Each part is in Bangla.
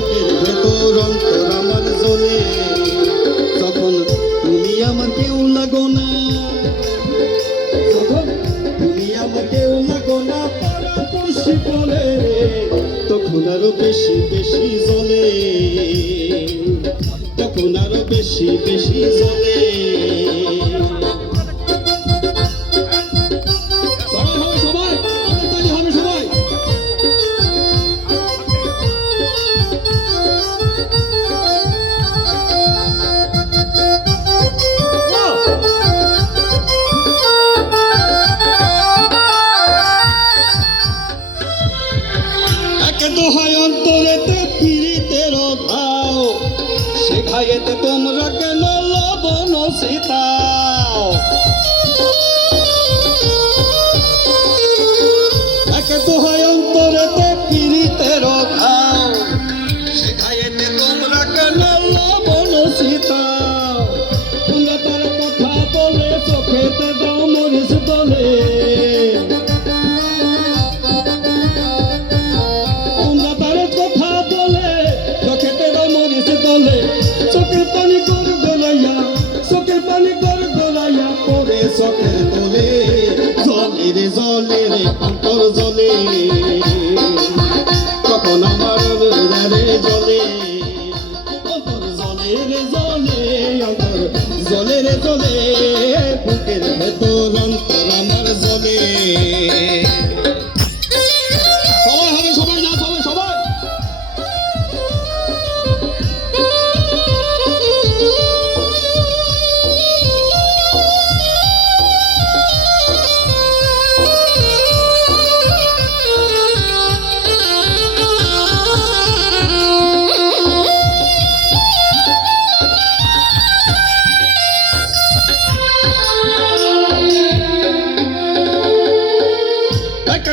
বুকের ভেতর অন্তর আমার জ্বলে যখন তুমি আমার কেউ লাগো না, যখন তুমি আমার কেউ লাগো না পাড়াপড়শি বলে তখন আরো বেশি বেশি জ্বলে, তখন আরো বেশি বেশি জ্বলে। দোহাই অন্তরেতে পীড়িতের ঘাও, সে ঘায়েতে তোমরা কেন লবণ সীতাও। একে দোহাই অন্তরেতে পীড়িতের ঘাও, সে ঘায়েতে তোমরা কেন লবণ সীতাও। তোমরা তার কথা বলে চোখেতে দাও মরিচ বলে, চোখের পানি কর গলাইয়া, চোখের পানি কর গলাইয়া পরে চোখের তোলে জলে রে জলে রে অন্তর জলে তখন আমার রে জলে অন্তর জলে রে জলে অন্তর জলে রে জলে বুকের ভেতর অন্তর আমার জলে। সবাই হবে সবাই না সবাই সবাই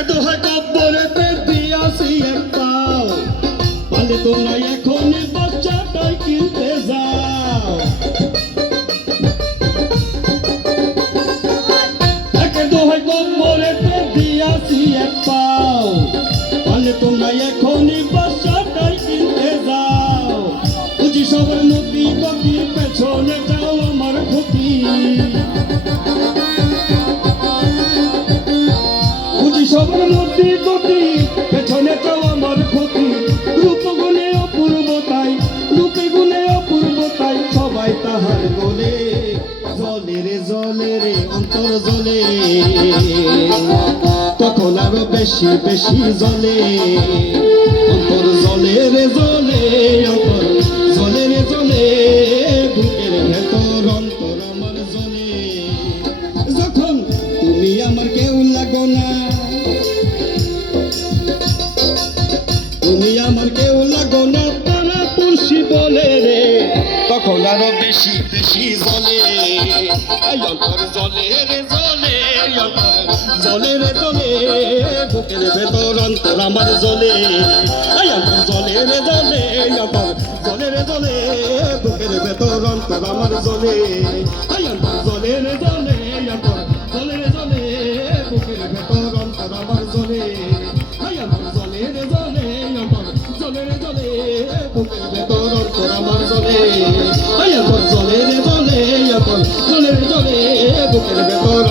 দোহাই কব্বরেতে দিয়াছি এক পাও, পালে তোমরা এখনই বাচ্চাটাই কিনতে যাও। একে দোহাই কব্বরেতে দিয়াছি এক পাও, পালে তোমরা এখনই বাচ্চাটাই কিনতে যাও। বুঝি সবার নদী বাকি পেছনে যাও আমার ক্ষতি, সবার মধ্যে গতি পেছনে চাও আমার ক্ষতি। রূপ গুণে অপূর্বতাই, রূপে গুণে অপূর্বতাই সবাই তাহার বলে জলে রে জলে রে অন্তর জলে তখন আরো বেশি বেশি জলে অন্তর জলে রে জলে অন্তর জলে রে জলে বুকের ভেতর অন্তর আমার জলে যখন তুমি আমার কেউ লাগো না, তুমি আমার কেউ লাগো না পাড়াপড়শি বলে রে তখন আরো বেশি বেশি জলে অন্তর জলে রে জলে অন্তর জলে রে জলে বুকের ভেতর অন্তর আমার জলে অন্তর জলে রে জলে অন্তর জলে রে জলে বুকের ভেতর অন্তর আমার জলে অন্তর জলে রে জলে অন্তর জলে রে জলে বুকের ভেতর অন্তর আমার জলে অন্তর জলে রে জলে জলে রে জলে বুকের ভেতর অন্তর আমার জলে অন্তর জলে রে জলে অন্তর জলে রে জলে বুকের ভেতর